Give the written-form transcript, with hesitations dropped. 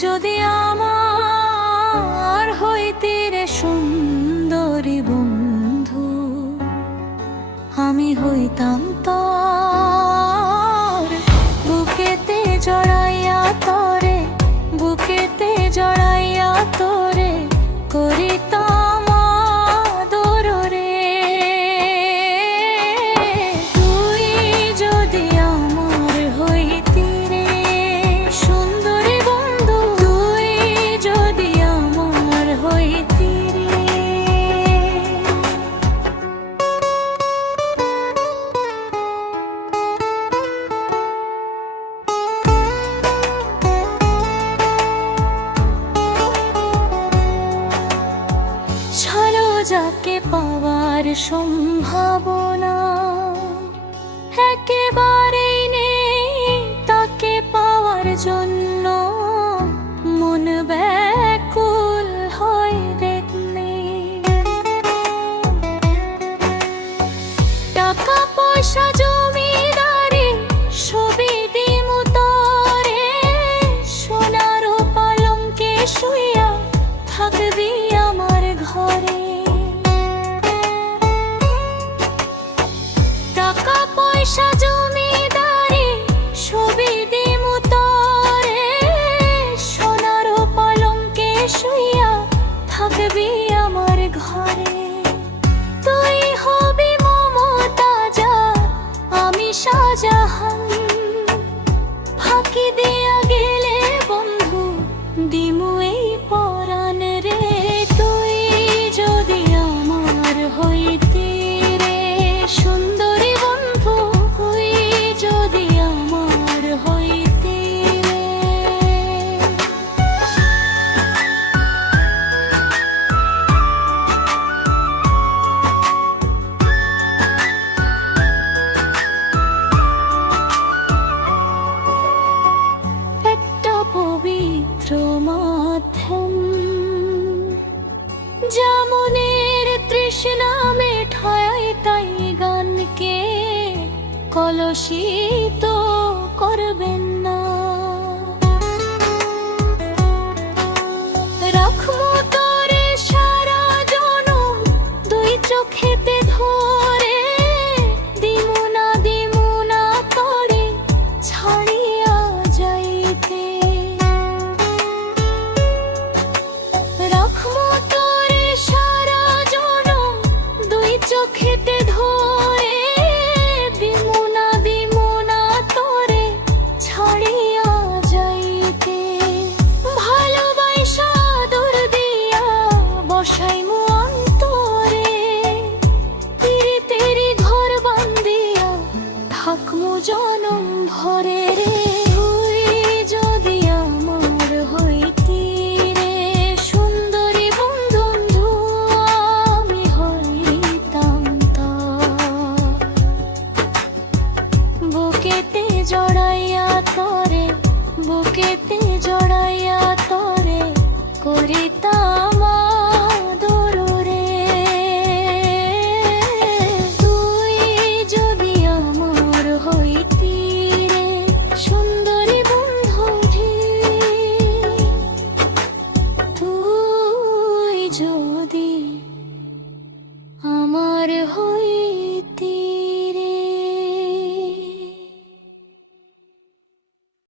যদি আমার হইতি রে সুন্দরী বন্ধু, আমি হইতাম তোর বুকেতে জড়াইয়া তোরে, বুকেতে জড়াইয়া তোরে করিতাম আদর রে। তুই যদি আমার হইতি রে সুন্দরী বন্ধু, তুই যদি আমার হইতি রে। ছাড়ো যাকে পাওয়ার সম্ভাবনা একেবারেই নেই, তাকে পাওয়ার জন্য মন ব্যাকুল হয় দেখলে। টাকা পয়সা জমিদারি সবই দিমু তোরে, সোনার পালঙ্কে শুইয়া থাকবি আমার ঘরে। টাকা পয়সা জমিদারি সবই দিমু তোরে, সোনার পালঙ্কে শুইয়া থাকবি আমার ঘরে। তুই হবি মমতাজা, আমি শাহজাহান, ফাঁকি দিয়া গেলে বন্ধু দিমু এই পরাণ রে। তুই যদি আমার হইতি রে সুন্দরী বন্ধু, তুই যদি আমার হইতি রে। একটা পবিত্র মাধ্যম, যেমনের তৃষ্ণা মেঠায় তাই গানকে কলুষিত করবেন না। রাখমু তোরে সারা জনম দুই চোখেতে ধরে, দিমু না তোরে ছাড়িয়া যাইতে। রাখমু তোরে সারা জনম দুই চোখেতে ধরে, দিমু না তোরে ছাড়িয়া যাইতে। ভালোবাসা আদর দিয়া বসাইমু অন্তরে, তেরি ঘর বান্ধিয়া থাকমু জনম ভরে রে। তুই যদি আমার হইতি রে সুন্দরী বন্ধু, আমি হইতাম তোর বুকেতে জড়াইয়া তোরে, বুকেতে জড়াইয়া তোরে করিতাম আদর রে। তুই যদি আমার হইতি রে সুন্দরী বন্ধু, তুই যদি আমার হই